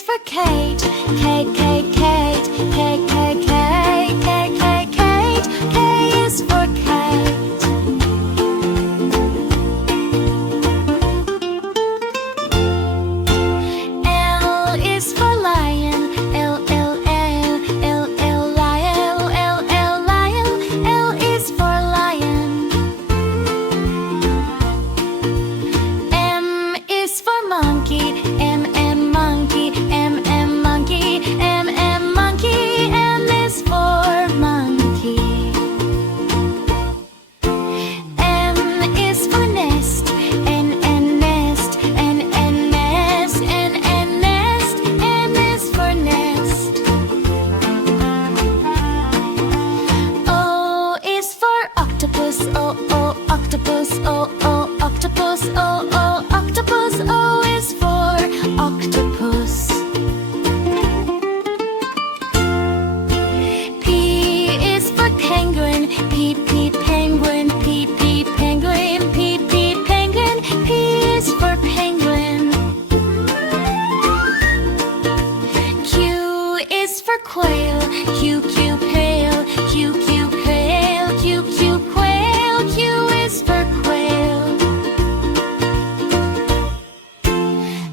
is for Kate. Kate, Kate, Kate. Kate, Kate, Kate. Kate, Kate, Kate. K is for Kate. L is for lion. L, L, L. L, L, lion. L, L, lion. L is for lion. M is for monkey. M, M, monkey. M, M, monkey. M, M, monkey. M is for monkey. N is for nest. N, N, nest. N, N, nest. N, N, nest. N is for nest. O is for octopus. O, O, octopus. O, O, octopus. O, O, octopus. O is for octopus. P is for penguin. P, P, penguin. P, P, penguin. P, P, penguin. P is for penguin. Q is for quail. Q, Q, quail. Q, Q, quail. Q, Q, quail. Q is for quail.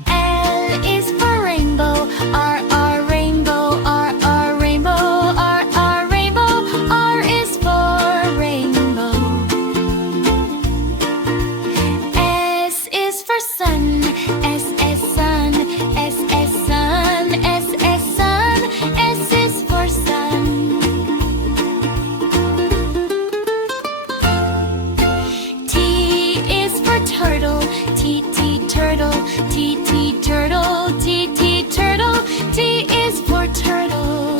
L is for rainbow. R, R, rainbow. R, R, rainbow. R, R, rainbow. R is for rainbow. S is for sun. S, S, sun. S, S, sun. S, S, sun. S is for sun. T is for turtle. T, T, turtle. T, T, turtle. T, T, turtle. T is for turtle.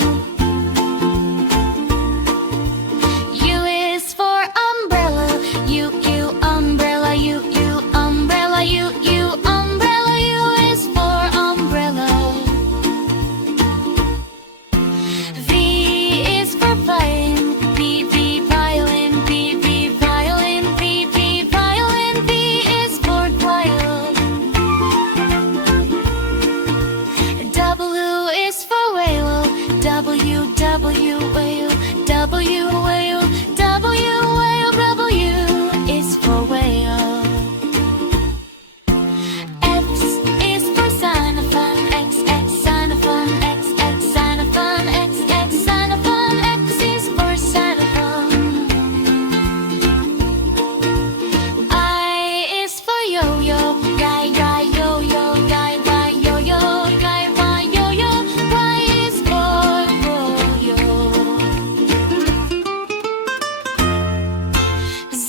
U is for umbrella. U, U, umbrella. U, U, umbrella. U, U, umbrella. U is for umbrella. V is for violin. V, V, violin. V, V, violin. V, V, violin. V is for violin. W is for whale. W, W, whale. W, whale. W, whale. W is for whale. X is for xylophone. X, X, xylophone. X, X, xylophone. X, X, xylophone. X is for xylophone. I is for yo-yo. Y, Y, yo-yo. Y, Y, yo-yo. Y, Y, yo-yo. Y is for yo-yo. Z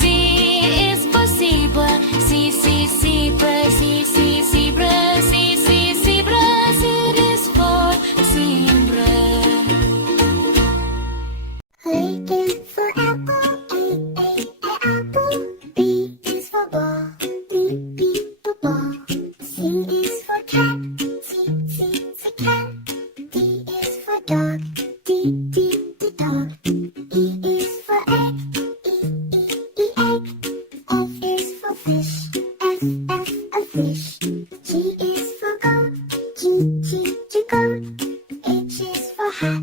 is for zebra. Z, Z, zebra. Z, Z, zebra. Z, Z, zebra. Z is for zebra. A is for apple, A, apple. B is for ball, B, for ball. C is for cat, C, cat. D is for dog, D, dog. E is for egg, E, egg. F is for fish, F, fish. G is for goat, G, goat. H is for hat,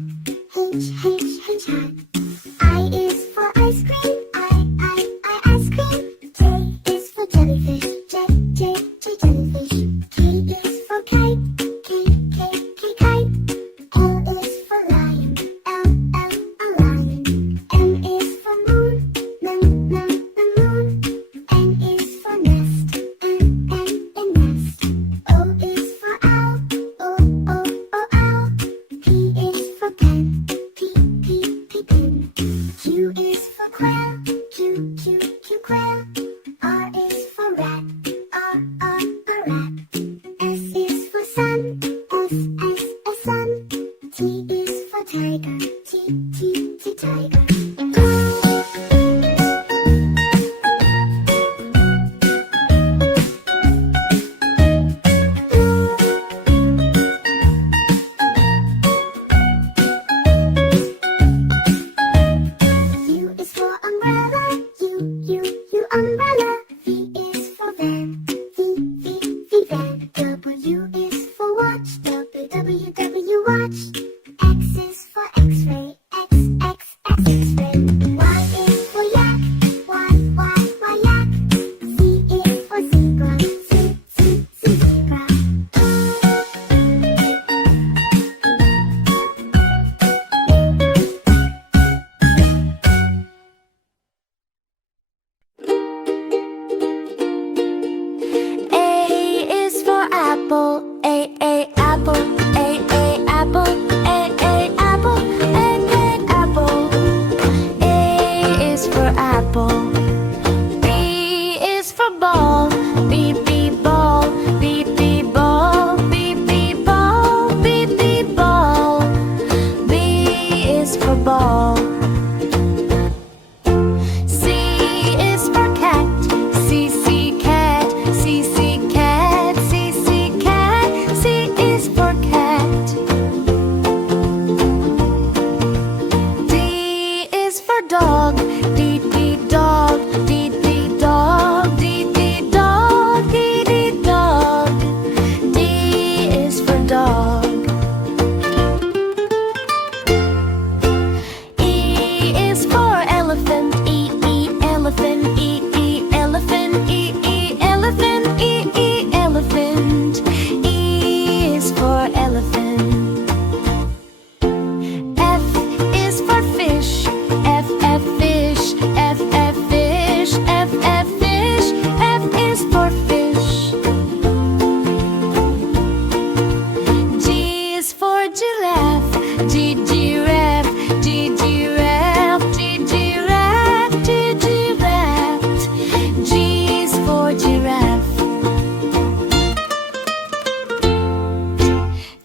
H, hat. I is for ice cream, I, ice cream. J is for jellyfish, J, jellyfish. K is for kite, K, kite. L is for lion, L, lion. M is for moon, moon. N is for nest, N, nest. O is for owl, O, owl. P is for pen, P, pen. Q is for quail, Q, quail. R is for rat, R, rat. S is for sun, S, sun. T is for tiger, T, tiger. U is for umbrella, U, umbrella. V is for van, V, van. W is for watch, W, W, W, watch. X is for X-ray. X, X, X, X-ray. Y is for yak. Y, Y, Y, yak. Z is for zebra. Z, Z, Z, zebra. A is for apple. A, apple. A, apple. A, apple. A, apple. A is for apple. B is for ball. B, ball. B, ball. B, ball. B, ball. B is for ball. C is for cat. C, cat. C, cat. C, cat. C is for cat. D is for dog. D, dog. D, dog. D, dog. D, dog. D is for dog. E is for elephant. E, elephant. E, elephant. E, elephant. E, elephant. E is for elephant. F is for fish. F, fish. F, fish. F, fish. F is for fish. G is for giraffe. G, giraffe. G, giraffe. G, giraffe. G, giraffe. G is for giraffe.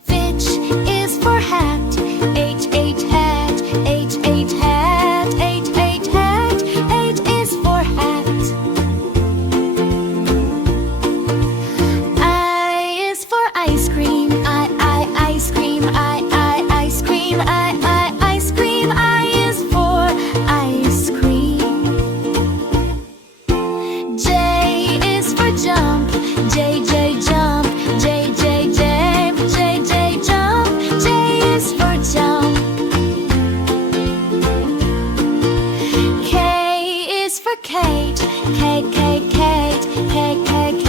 Fitch is for hat. H, hat. H, hat. H, hat. H is for hat. I is for ice cream. I, ice cream. I, ice cream. I, ice cream. I is for ice cream. J is for jump. J, jump. J, jump. J, jump. J is for jump. K is for Kate. K, Kate. K, K, K,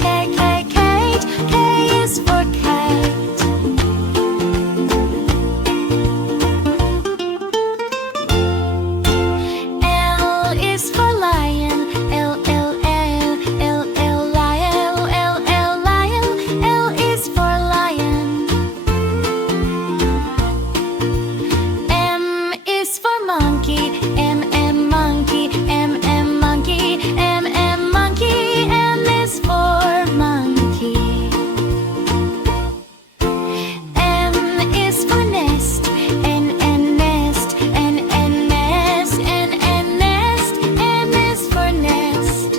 K, Kate. K is for Kate. L is for lion. L, lion. L, lion. L is for lion. M is for monkey. M, monkey. M, monkey. M, monkey. M is for monkey. N is for nest. N, nest. N, nest. N, nest. N is for nest.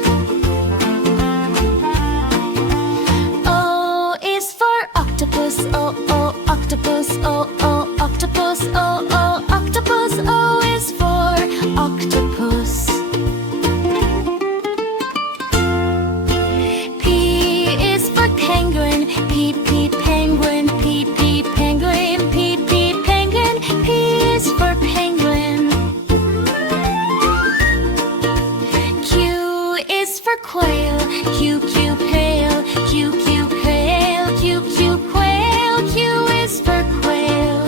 O is for octopus. O, octopus. O, octopus. O, octopus. O is for octopus. P is for penguin. P, penguin. P, penguin. P, penguin. P is for penguin. Q is for quail. Q, quail. Q, quail. Q, quail. Q is for quail.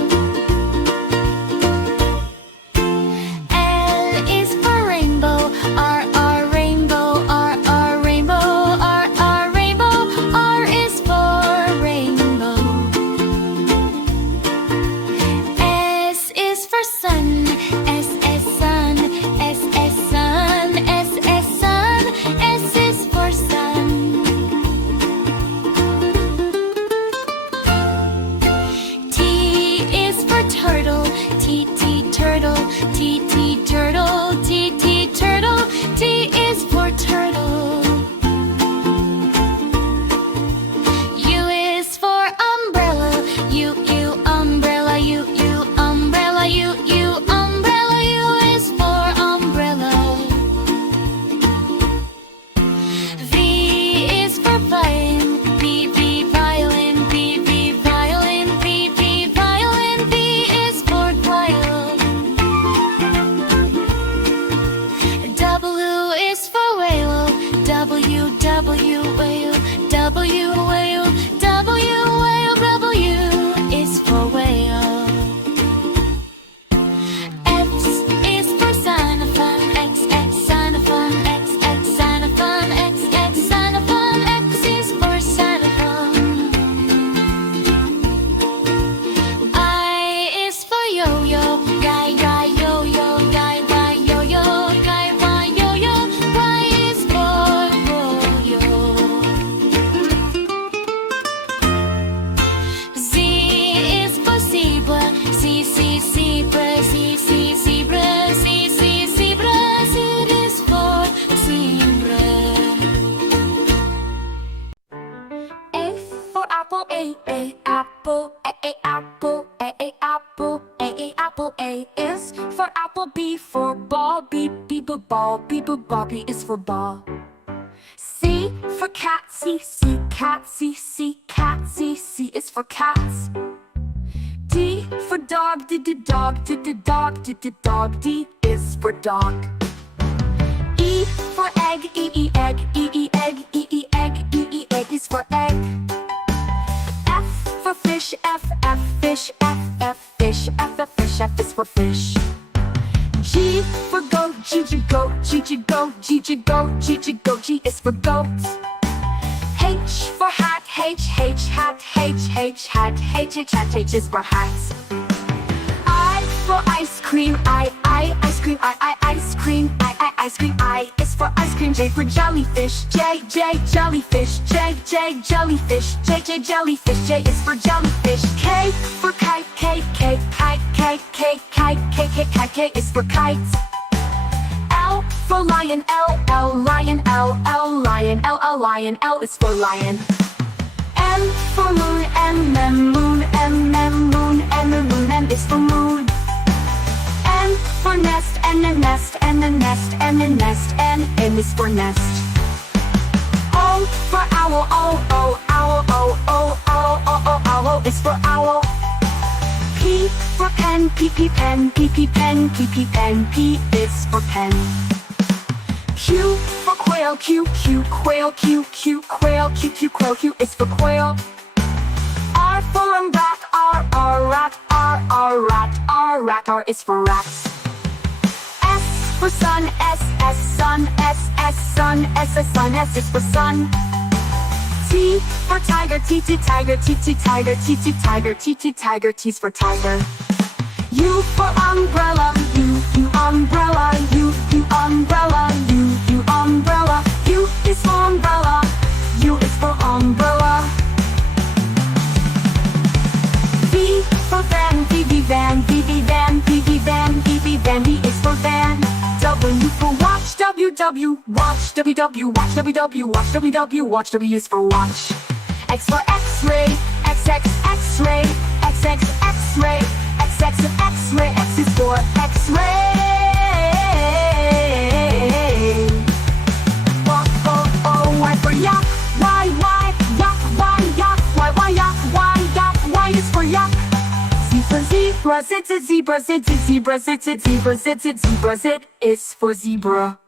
beep boop, Bobby is for ball. C for cat, C cat, C cat, C is for cats. D for dog, dog, dog, D is for dog. E for egg, egg, egg, egg is for egg. F for fish, F fish, F fish, F is for fish. G for goat, goat, goat, G is for goat. H for hat, hat, H is for hat. I for ice cream, ice cream, ice cream, ice cream, I is for ice cream. J for jellyfish, J jellyfish, J jellyfish, J jellyfish, J is for jellyfish. K for kite, kite, K is for kite. L for lion, lion, lion, L is for lion. M for moon, moon, moon, M is for moon. N for nest, nest, nest, nest, N is for nest. O for owl, owl is for owl. P for pen, pen, pen, pen, P is for pen. Q for quail, quail, quail, Q is for quail. R for rat, rat, rat, R is for rat. S for sun, sun, sun, sun, S is for sun. T for tiger, tiger, tiger, tiger, T is for tiger. U for umbrella, U umbrella, U umbrella, U umbrella, U is for umbrella, U is for umbrella. V for van, van, van, van, van, V is for van. W for watch, watch, watch, W is for watch. X for X-ray, X-ray, X-ray, X-ray, X is for X-ray. Y for yak, Y, yak, Y, yak, Y is for yak. Z for zebra, zebra, zebra, zebra, zebra, zebra, zebra, zebra, Z is for zebra.